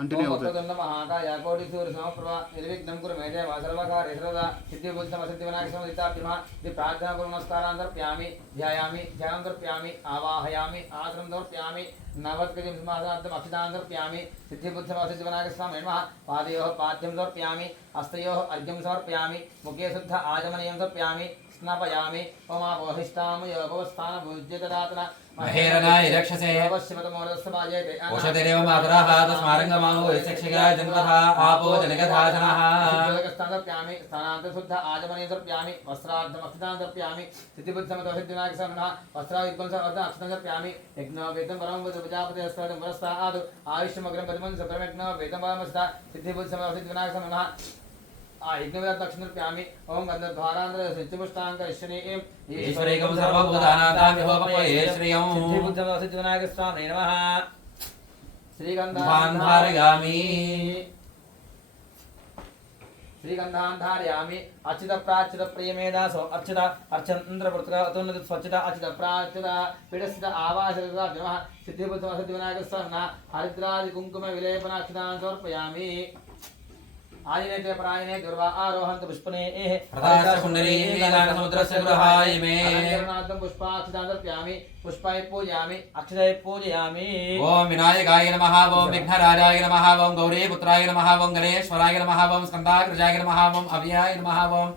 Continue అవుతుంది. నమస్కారాంతర్ప్యామి ధ్యాయామి ధ్యానంతర్ప్యామి ఆవాహయామి ఆసనంతర్ప్యామి నవత్కజం సింహాసనార్థం అక్షితాంతర్ప్యామి సిద్ధిబుద్ధిమసిద్ధివినాయకస్వామి నమః పాదయోః పాద్యం సమర్ప్యామి హస్తయోః అర్ఘ్యం సమర్ప్యామి ముఖే శుద్ధ ఆచమనీయం సమర్ప్యామి స్నాపయామి ఓమాపోహిష్టామ యోగస్థాన భుజ్యతదాతన మహేరగాయ రక్షసే ఓషధిరేవ మాతరః తస్మారంగమానో యశక్షగాయ జన్మథ ఆపో జనగధాజనః స్థానప్యామి స్థానాంతర శుద్ధ ఆచమనీయం సమర్ప్యామి వస్త్రార్థం అక్షితాం సమర్ప్యామి సిద్ధిబుద్ధిమసిద్ధివినాయకస్వామి నమః వస్త్రావిద్వంసం అక్షితం సమర్ప్యామి యజ్ఞోపేతం పరమం ప్రజాపతి స్తోత్రం పురస్తాద్ ఆయుష్యమగ్రం ప్రతిమం సుప్రమయజ్ఞోపేతం పరమస్త సిద్ధిబుద్ధిమసిద్ధివినాయకస్వామి నమః యజ్ఞవేదక్షిణప్యామి ఓం గంధద్వారాంధ్ర సిద్ధిపుష్టాంకరిష్యనే ఈశ్వరేకం సర్వభూతానాథాం విభోపయే శ్రియం సిద్ధిబుద్ధిమసిద్ధివినాయకస్వామి నమః శ్రీగంధారయామి శ్రీగంధాంధారయామి అచ్యుత ప్రాచ్యుత ప్రియమేదాసో అచ్యుత అర్చంద్రపుత్రోన్నత స్వచ్ఛత అచ్యుత ప్రాచ్యుత పీడస్థిత ఆవాస సిద్ధిబుద్ధిమసిద్ధివినాయకస్వామి హరిద్రాది కుంకుమ విలేపనాక్షితాన్ సమర్పయామి आयने परायने दुर्वा आरोहन्त पुष्पने प्रदास्य कुण्डली नीलान समुद्रस्य गृहाय मे अनन्तरनाथं पुष्पाक्षितां समर्पयामि पुष्पाय पूजयामि अक्षराय पूजयामि ओम विनायकाय नमः ओम विघ्नराजाय नमः ओम गौरीपुत्राय नमः ओम गणेश्वराय नमः ओम स्कन्दाग्रजाय नमः ओम अव्ययाय नमः ओम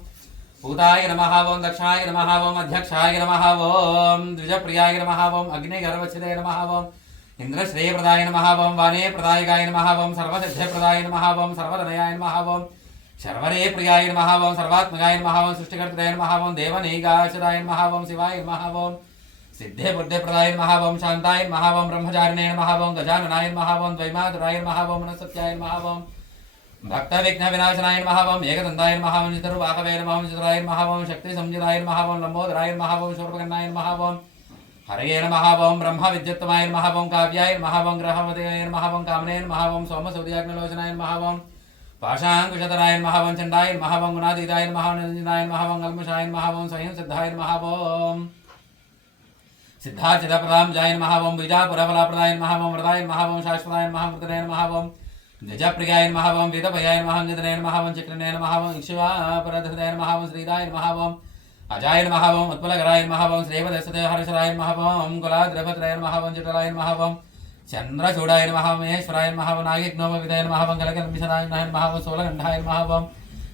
भूताय नमः ओम दक्षाय नमः ओम अध्यक्षाय नमः ओम द्विजप्रियाय नमः ओम अग्निगर्भच्छिदे नमः ओम इंद्रश्रेयप्रदाय नमः ओम वाणेप्रदायकाय नमः ओम सर्वसिद्धिप्रदाय नमः ओम सर्वतनयाय नमः ओम शर्वरे प्रियाय नमः ओम सर्वात्मकाय नमः ओम सृष्टिकर्ताय नमः ओम देवनैकाचराय नमः ओम शिवाय नमः ओम सिद्धिबुद्धिप्रदाय नमः ओम शान्ताय नमः ओम ब्रह्मचारिणे नमः ओम गजाननाय नमः ओम द्वैमातुराय नमः ओम मनसत्याय नमः ओम भक्तविघ्नविनाशनाय नमः ओम एकदन्ताय नमः ओम चतुर्बाहवे नमः ओम चतुराय नमः ओम शक्तिसंयुताय नमः ओम लंबोदराय नमः ओम शूर्पकर्णाय नमः ओम हरये नमः ओम ब्रह्म विद्युत्तमाय नमः ओम काव्याय नमः ओम ग्रहवदयाय नमः ओम कामने नमः ओम सोमसूर्याग्निलोचनाय नमः ओम पाशाङ्कुशधराय नमः ओम चण्डाय नमः ओम गुणातीताय नमः ओम निरञ्जनाय नमः ओम कल्मषाय नमः ओम स्वयं सिद्धाय नमः ओम सिद्धार्चितप्रदां जाय नमः ओम बीजापुरफलप्रदाय नमः ओम वरदाय नमः ओम शाश्वताय नमः वृतने नमः ओम द्विजप्रियाय नमः ओम वेदभयाय नमः ओम निधने नमः ओम चित्रने नमः ओम इक्षुवापरधृताय नमः ओम श्रीदाय नमः ओम अजाय नमः ओम उत्पलकराय नमः ओम श्रीवदस्ते हर्षराय नमः ओम कुलाद्रभद्राय नमः ओम चित्रराय नमः ओम चन्द्रचूडाय नमः ओम महेश्वराय नमः ओम नागिग्नोमविदाय नमः ओम कलकल्मिषदाय नमः ओम सोलकण्ठाय नमः ओम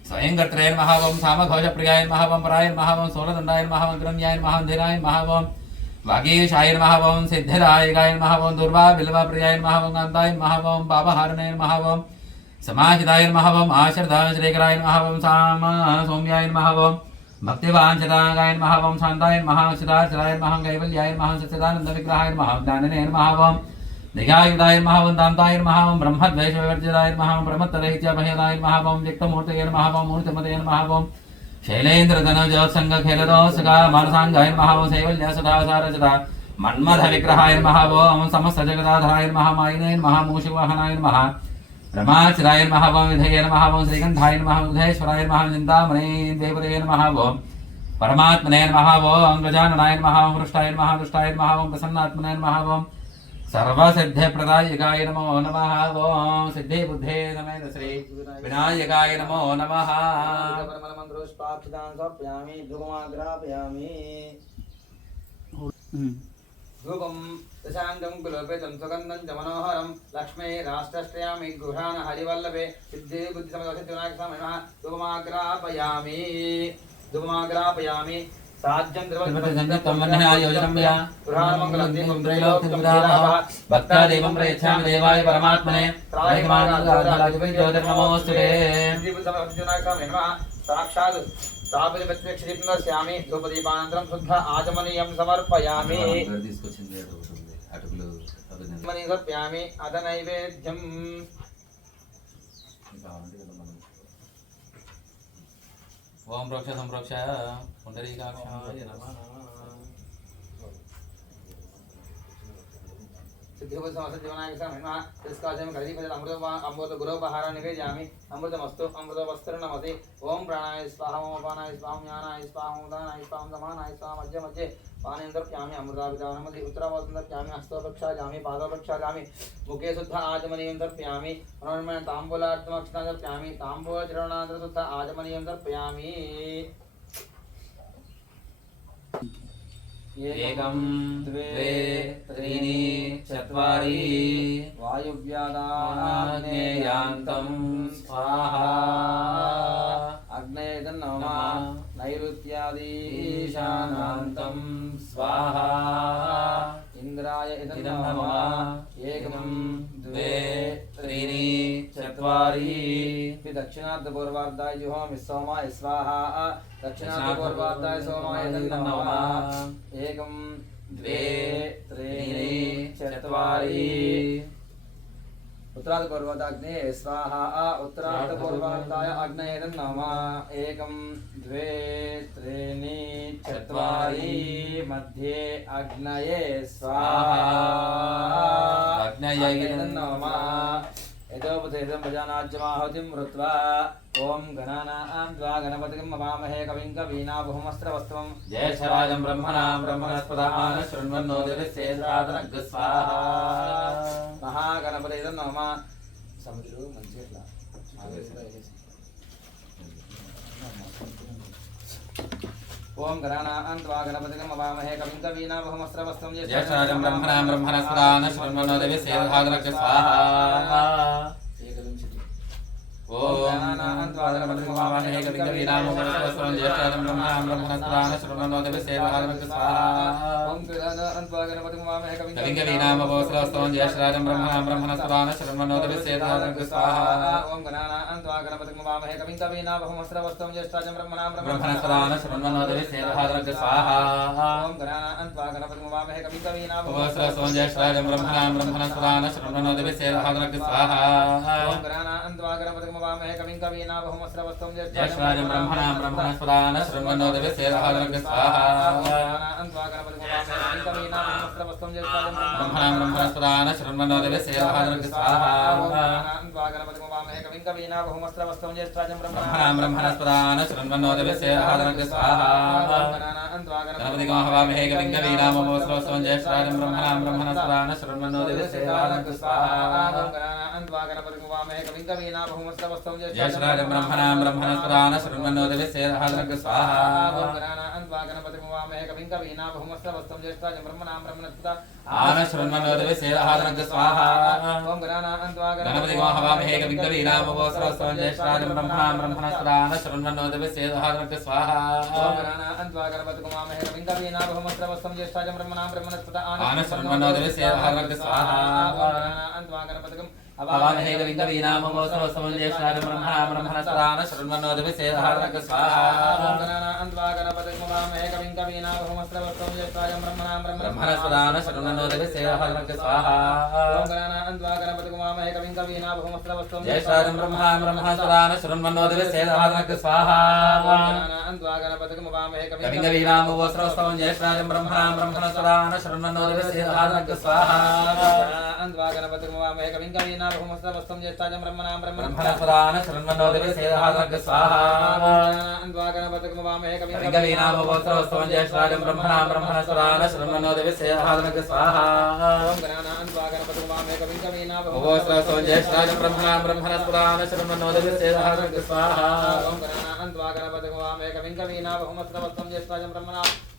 स्वयंकर्त्राय नमः ओम सामघोषप्रियाय नमः ओम पराय नमः ओम सोलदण्डाय नमः ओम ग्रम्याय नमः ओम धीराय नमः ओम वागीशाय नमः ओम सिद्धिदायकाय नमः ओम दुर्वा बिल्वप्रियाय नमः ओम कान्ताय नमः ओम पापहारणाय नमः ओम समाहिताय नमः ओम आश्रिताय श्रीकराय नमः ओम साम सौम्याय नमः ओम भक्तिवाञ्छिताय नमः ओम शान्ताय नमः चिदाचराय नमः कैवल्याय नमः सच्चिदानन्दविग्रहाय नमः ज्ञानने नमः ओम दिगायुधाय नमः ओम दान्ताय नमः ओम ब्रह्मद्वैषविवर्जिताय नमः ओम ब्रह्मतरैत्यभयदाय नमः ओम व्यक्तमूर्तये नमः ओम मूर्तिमते नमः ओम शैलेन्द्रधनुजोत्सङ्गखेलदोसगा मानसाङ्गाय नमः ओम शैवल्यसदासारजदा मन्मथविग्रहाय नमः ओम समस्तजगदाधराय नमः मायिने नमः मूषिवाहनाय नमः ब्रह्माचिराय नमः ओम विधये नमः ओम श्रीगन्धाय नमः उदयेश्वराय नमः चिन्तामणे देवदये नमः ओम परमात्मने नमः ओम गजाननाय नमः ओम हृष्टाय नमः दुष्टाय नमः ओम प्रसन्नात्मने नमः ओम सर्वसिद्धिप्रदायकाय नमो नमः ओम सिद्धिबुद्धे समेत श्री विनायकाय नमो नमः परमलमन्त्रोष्पाक्षितां समर्पयामि धूपमाग्रापयामि धूपं दशाङ्गं कुलोपेतं सुगन्धं च मनोहरं लक्ष्मे राष्ट्रश्रयामि गृहाण हरिवल्लभे सिद्धे बुद्धिसमदसिद्धिविनायकस्वामिने नमः धूपमाग्रापयामि साज्यं भक्तादेवं प्रयच्छामि देवाय परमात्मने ज्योतिर्नमोऽस्तुते साक्षात् स्थापितप्रत्यक्षदीपं धूपदीपानन्तरं शुद्ध आचमनीयं समर्पयामि समर्पयामि अथ नैवेद्यम् ओम रोक्ष संरोक्ष पुंडरीकाक्षाय नमः सिद्धिबुद्धि समस्त जीवनाय नमः तिस्काजं कलिपद अमृत गुरोपहार निवेदयामि अमृतमस्तु अमृतवस्त्र नमते ओम प्राणाय स्वाहा ओम अपानाय स्वाहा ज्ञानाय स्वाहा ओम दानाय स्वाहा समानाय स्वाहा मध्य मध्य पानेन्द्र प्यामि अमृताभिधा नमते उत्तरावसंत प्यामि हस्तोपक्षा जामि पादोपक्षा जामि मुखे शुद्ध आचमनीयं प्यामि मनोन्मय तांबूलार्थमक्षणां प्यामि तांबूलचरणांतर शुद्ध आचमनीयं प्यामि एकं द्वे त्रीणि चत्वारि वायुव्यादाग्नेयान्तं स्वाहा अग्नेयं नमः नैऋत्यादि ईशानान्तं स्वाहा इंद्राय इदं नमः एकं द्वे त्रीणि चत्वारि दक्षिणार्ध पूर्वार्धाय जुहोमि सोमाय स्वाहा दक्षिणार्ध पूर्वार्धाय सोमाय इदं नमः एकं द्वे त्रीणि चत्वारि उत्तरार्ध पूर्वार्धाग्ने स्वाहा उत्तरार्ध पूर्वार्धाय अग्नये नमः एकं द्वे त्रीणि चत्वारि मध्ये अग्नये स्वाहा अग्नये नमः यदोपथेदं भजानाज्यमाहुतिं मृत्वा ओम गणानां द्वा गणपतिं ममामहे कविं कवीनाभुमस्त्रवस्त्रं जयशराजं ब्रह्मणां ब्रह्मणस्पदान शृण्वन्नो दिवसेन्द्रादनग् स्वाहा महागणपते नमः समुद्रो मंचिर्ला ओम गणानां द्वा गणपतिं ममामहे कविं कवीनाभुमस्त्रवस्त्रं जयशराजं ब्रह्मणां ब्रह्मणस्पदान शृण्वन्नो दिवसेन्द्रादनग् स्वाहा ओम गणानां द्वा गणपतिं ममामहे कविं कवीनाभुमस्त्रवस्त्रं जयशराजं ब्रह्मणां ब्रह्मणस्पदान शृण्वन्नो दिवसेन्द्रादनग् स्वाहा ओम गणानां द्वा गणपतिं ममामहे कविं कविं जयशराजं ब्रह्मणां ब्रह्मणस्पदान शृण्वन्नो दिवसेन्द्रादनग् स्वाहा ओम गणानां द्वा गणपतिं ममामहे कविं कवीनाभुमस्त्रवस्त्रं जयशराजं ब्रह्मणां ब्रह्मणस्पदान शृण्वन्नो दिवसेन्द्रादनग् स्वाहा ओम गणानां द्वा गणपतिं ममामहे कविं कवीनाभुमस्त्रवस्त्रं जयशराजं ब्रह्मणां ब्रह्मणस्पदान शृण्वन्नो दिवसेन्द्रादनग् स्वाहा ओम गणानां द्वा गणपतिं ममामहे कविं कवीनाभुमस्त्रवस्त्रं जयशराजं ब्रह्मणां ब्रह्मणस्पदान शृण्वन्नो दिवसेन्द्रादनग् स्वाहा ब्रह्मणां ब्रह्मणस्पदान शृण्वन्नो दिवसेन्द्रादनग् स्वाहा ब्रह्मणां ब्रह्मणस्पदान शृण्वन्नो दिवसेन्द्रादनग् स्वाहा गणपतिं हवामहे कविं कवीनाभुमस्त्रवस्त्रं जयशराजं ब्रह्मणां ब्रह्मणस्पदान शृण्वन्नो दिवसेन्द्रादनग् स्वाहा जयशराजं ब्रह्मणां ब्रह्मणस्पदान शृण्वन्नो दिवसेन्द्रादनग् स्वाहा आन शृण्वन्नो दिवसेन्द्रादनग् स्वाहा गणपतिं हवामहे कविं कवीनाभुमस्त्रवस्त्रं जयशराजं ब्रह्मणां ब्रह्मणस्पदान शृण्वन्नो दिवसेन्द्रादनग् स्वाहा आन शृण्वन्नो दिवसेन्द्रादनग् स्वाहा हवामहे कविं कवीनाभुमस्त्रवस्त्रं जयशराजं ब्रह्मणां ब्रह्मणस्पदान शृण्वन्नो दिवसेन्द्रादनग् स्वाहा ब्रह्मणस्पदान शृण्वन्नो दिवसेन्द्रादनग् स्वाहा जयशराजं ब्रह्मणां ब्रह्मणस्पदान शृण्वन्नो दिवसेन्द्रादनग् स्वाहा कविं कवीनाभुमस्त्रवस्त्रं जयशराजं ब्रह्मणां ब्रह्मणस्पदान शृण्वन्नो दिवसेन्द्रादनग् स्वाहा ब्रह्मणस्पदान शृण्वन्नो दिवसेन्द्रादनग् स्वाहा कविं कवीनाभुमस्त्रवस्त्रं जयशराजं ब्रह्मणां ब्रह्मणस्पदान शृण्वन्नो दिवसेन्द्रादनग् स्वाहा भुवस्त्रवस्त्रं जयशराजं ब्रह्मणां ब्रह्मणस्पदान शृण्वन्नो दिवसेन्द्रादनग् स्वाहा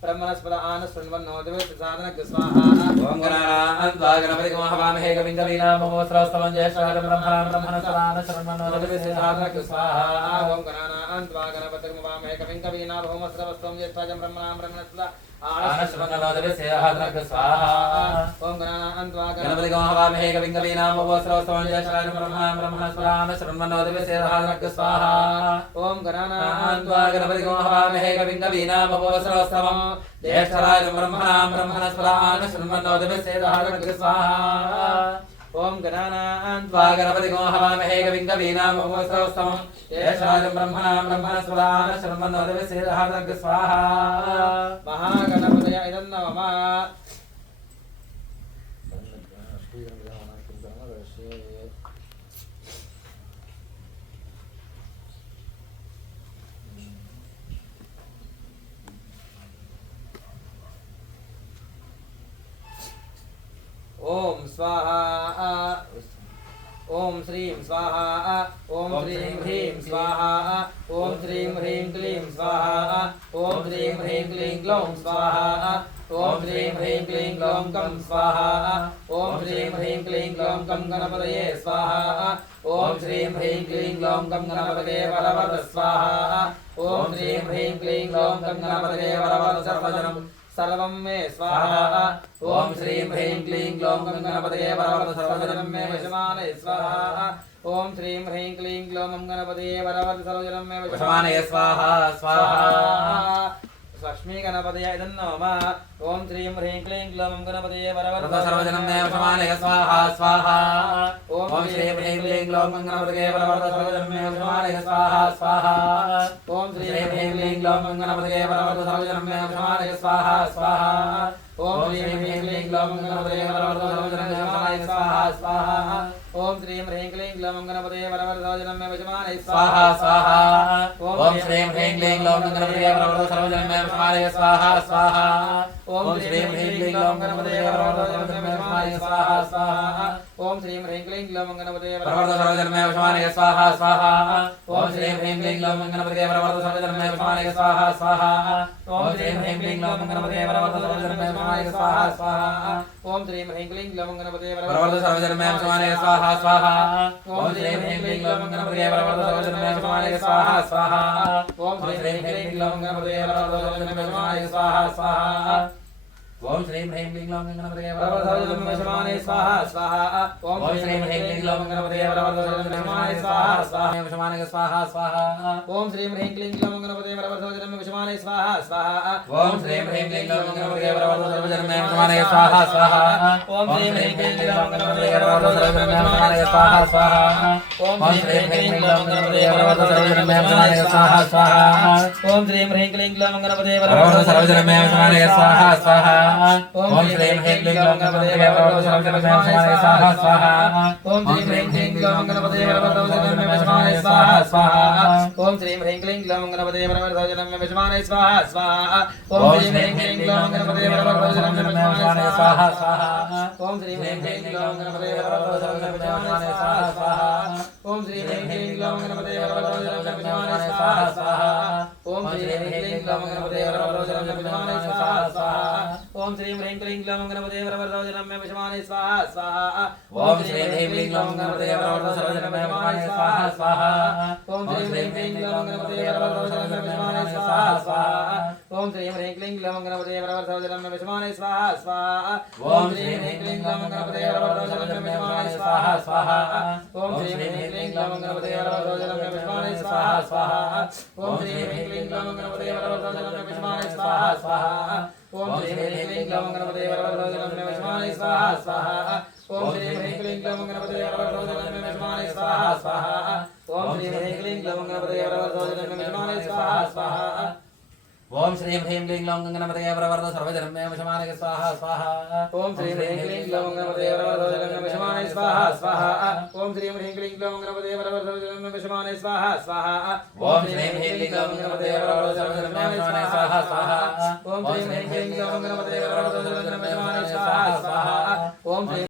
ब्रह्मणस्पदान शृण्वन्नो दिवसेन्द्रादनग् स्वाहा ओम गणानां द्वा गणपतिं हवामहे कविं कवीनाभुमस्त्रवस्त्रं जयशराजं ब्रह्मणां ब्रह्मणस्पदान शृण्वन्नो दिवसेन्द्रादनग् स्वाहा ओम गणानां द्वा गणपतिं हवामहे कविं कवीनाभुमस्त्रवस्त्रं जयशराजं ब्रह्मणां ब्रह्मणस्पदान शृण्वन्नो दिवसेन्द्रादनग् स्वाहा ओम गणानां द्वा गणपतिं हवामहे कविं कवीनाभुमस्त्रवस्त्रं जयशराजं ब्रह्मणां ब्रह्मणस्पदान शृण्वन्नो दिवसेन्द्रादनग् स्वाहा ओम गणानां द्वा गणपतिं हवामहे कविं कवीनाभुमस्त्रवस्त्रं जयशराजं ब्रह्मणां ब्रह्मणस्पदान शृण्वन्नो दिवसेन्द्रादनग् स्वाहा ओम गणानां द्वा गणपतिं हवामहे कविं कवीनाभुमस्त्रवस्त्रं जयशराजं ब्रह्मणां ब्रह्मणस्पदान शृण्वन्नो दिवसेन्द्रादनग् स्वाहा महागणपतये इदं नमः स्वाहा ओम श्रीं स्वाहा ओम श्रीं ह्रीं स्वाहा ओम श्रीं ह्रीं क्लीं स्वाहा ओम श्रीं ह्रीं क्लीं ग्लौं स्वाहा ओम श्रीं ह्रीं क्लीं ग्लौं गं स्वाहा ओम श्रीं ह्रीं क्लीं ग्लौं गं गणपतये स्वाहा ओम श्रीं ह्रीं क्लीं ग्लौं गं गणपतये वरवद स्वाहा ओम श्रीं ह्रीं क्लीं ग्लौं गं गणपतये वरवद सर्वजनं सर्वं मे स्वाहा ओम श्रीं ह्रीं क्लीं ग्लौं गं गणपतये वरवद सर्वजनं मे वशमानये स्वाहा ओम श्रीं ह्रीं क्लीं ग्लौं गं गणपतये वरवद सर्वजनं मे वशमानये स्वाहा स्वाहा लक्ष्मी गणपतये नमः ओम श्रीं ह्रीं क्लीं ग्लौं गणपतये वरवद सर्वजनं मे वशमानये स्वाहा स्वाहा ओम श्रीं ह्रीं क्लीं ग्लौं गणपतये वरवद सर्वजनं मे वशमानये स्वाहा स्वाहा ओम श्रीं ह्रीं क्लीं ग्लौं गणपतये वरवद सर्वजनं मे वशमानये स्वाहा स्वाहा ओम श्रीं ह्रीं क्लीं ग्लौं गणपतये वरवद सर्वजनं मे वशमानये स्वाहा स्वाहा ओम श्रीं ह्रीं क्लीं ग्लौं गणपतये वरवद सर्वजनं मे वशमानये स्वाहा स्वाहा ओम श्रीं ह्रीं क्लीं ग्लौं गणपतये वरवद सर्वजनं मे वशमानये स्वाहा स्वाहा ओम श्रीं ह्रीं क्लीं ग्लौं गणपतये वरवद सर्वजनं मे वशमानये स्वाहा स्वाहा ओम श्रीं ह्रीं क्लीं ग्लौं गणपतये वरवद सर्वजनं मे वशमानये स्वाहा स्वाहा ओम श्रीं ह्रीं क्लीं ग्लौं गणपतये वरवद सर्वजनं मे वशमानये स्वाहा स्वाहा ओम श्रीं ह्रीं क्लीं ग्लौं गणपतये वरवद सर्वजनं मे वशमानये स्वाहा स्वाहा ओम श्रीं ह्रीं क्लीं ग्लौं गणपतये वरवद सर्वजनं मे वशमानये स्वाहा स्वाहा ओम श्रीं ह्रीं क्लीं ग्लौं गणपतये वरवद सर्वजनं मे वशमानये स्वाहा स्वाहा ओम श्रीं ह्रीं क्लीं ग्लौं गणपतये वरवद सर्वजनं मे वशमानये स्वाहा स्वाहा ओम श्रीं ह्रीं क्लीं ग्लौं गणपतये वरवद सर्वजनं मे वशमानये स्वाहा स्वाहा ओम श्रीं ह्रीं क्लीं ग्लौं गणपतये वरवद सर्वजनं मे वशमानये स्वाहा स्वाहा मे वशमानये स्वाहा स्वाहा ओम श्रीं ह्रीं क्लीं ग्लौं गणपतये वरवद सर्वजनं मे वशमानये स्वाहा स्वाहा ओम श्रीं ह्रीं क्लीं ग्लौं गणपतये वरवद सर्वजनं मे वशमानये स्वाहा स्वाहा ओम श्रीं ह्रीं क्लीं ग्लौं गणपतये वरवद सर्वजनं मे वशमानये स्वाहा स्वाहा ओम ओम श्रीं ह्रीं क्लीं ग्लौं गणपतये वरवद सर्वजनं मे वशमानये स्वाहा स्वाहा ओम श्रीं ह्रीं क्लीं ग्लौं गणपतये वरवद सर्वजनं मे वशमानये स्वाहा स्वाहा ओम श्रीं ह्रीं क्लीं ग्लौं गणपतये वरवद सर्वजनं मे वशमानये स्वाहा स्वाहा ओम श्रीं ह्रीं क्लीं ग्लौं गणपतये वरवद सर्वजनं मे वशमानये स्वाहा स्वाहा ओम श्रीं ह्रीं क्लीं ग्लौं गणपतये वरवद सर्वजनं मे वशमानये स्वाहा स्वाहा ओम श्रीं ह्रीं क्लीं ग्लौं गणपतये वरवद सर्वजनं मे वशमानये स्वाहा स्वाहा ओम श्रीं ह्रीं क्लीं ग्लौं गणपतये वरवद सर्वजनं मे वशमानये स्वाहा स्वाहा ओम श्रीं ह्रीं क्लीं ग्लौं गणपतये वरवद सर्वजनं मे वशमानये स्वाहा स्वाहा ओम श्रीं ह्रीं क्लीं ग्लौं गणपतये वरवद सर्वजनं मे वशमानये स्वाहा स्वाहा ओम श्रीं ह्रीं क्लीं ग्लौं गणपतये वरवद सर्वजनं मे वशमानये स्वाहा स्वाहा ओम श्रीं ह्रीं क्लीं ग्लौं गणपतये वरवद सर्वजनं मे वशमानये स्वाहा स्वाहा ओम श्रीं ह्रीं क्लीं ग्लौं गणपतये वरवद सर्वजनं मे वशमानये स्वाहा स्वाहा ओम श्रीं ह्रीं क्लीं ग्लौं गणपतये वरवद सर्वजनं मे वशमानये स्वाहा स्वाहा ओम श्रीं ह्रीं क्लीं ग्लौं गणपतये वरवद सर्वजनं मे वशमानये स्वाहा स्वाहा ओम श्रीं ह्रीं क्लीं ग्लौं गणपतये वरवद सर्वजनं मे वशमानये स्वाहा स्वाहा ओम श्रीं ह्रीं क्लीं ग्लौं गणपतये वरवद सर्वजनं मे वशमानये स्वाहा स्वाहा ओम श्रीं ह्रीं क्लीं ग्लौं गणपतये वरवद सर्वजनं मे वशमानये स्वाहा स्वाहा ओम श्रीं ह्रीं क्लीं ग्लौं गणपतये वरवद सर्वजनं मे वशमानये स्वाहा स्वाहा ओम श्रीं ह्रीं क्लीं ग्लौं गणपतये वरवद सर्वजनं मे वशमानये स्वाहा स्वाहा ओम श्रीं ह्रीं क्लीं ग्लौं गणपतये वरवद सर्वजनं मे वशमानये स्वाहा स्वाहा ओम श्रीं ह्रीं क्लीं ग्लौं गणपतये वरवद सर्वजनं मे वशमानये स्वाहा स्वाहा ओम श्रीं ह्रीं क्लीं ग्लौं गणपतये वरवद सर्वजनं मे वशमानये स्वाहा स्वाहा ओम श्रीं ह्रीं क्लीं ग्लौं गणपतये वरवद सर्वजनं मे वशमानये स्वाहा स्वाहा ओम श्रीं ह्रीं क्लीं ग्लौं गणपतये वरवद सर्वजनं मे वशमानये स्वाहा स्वाहा ओम श्रीं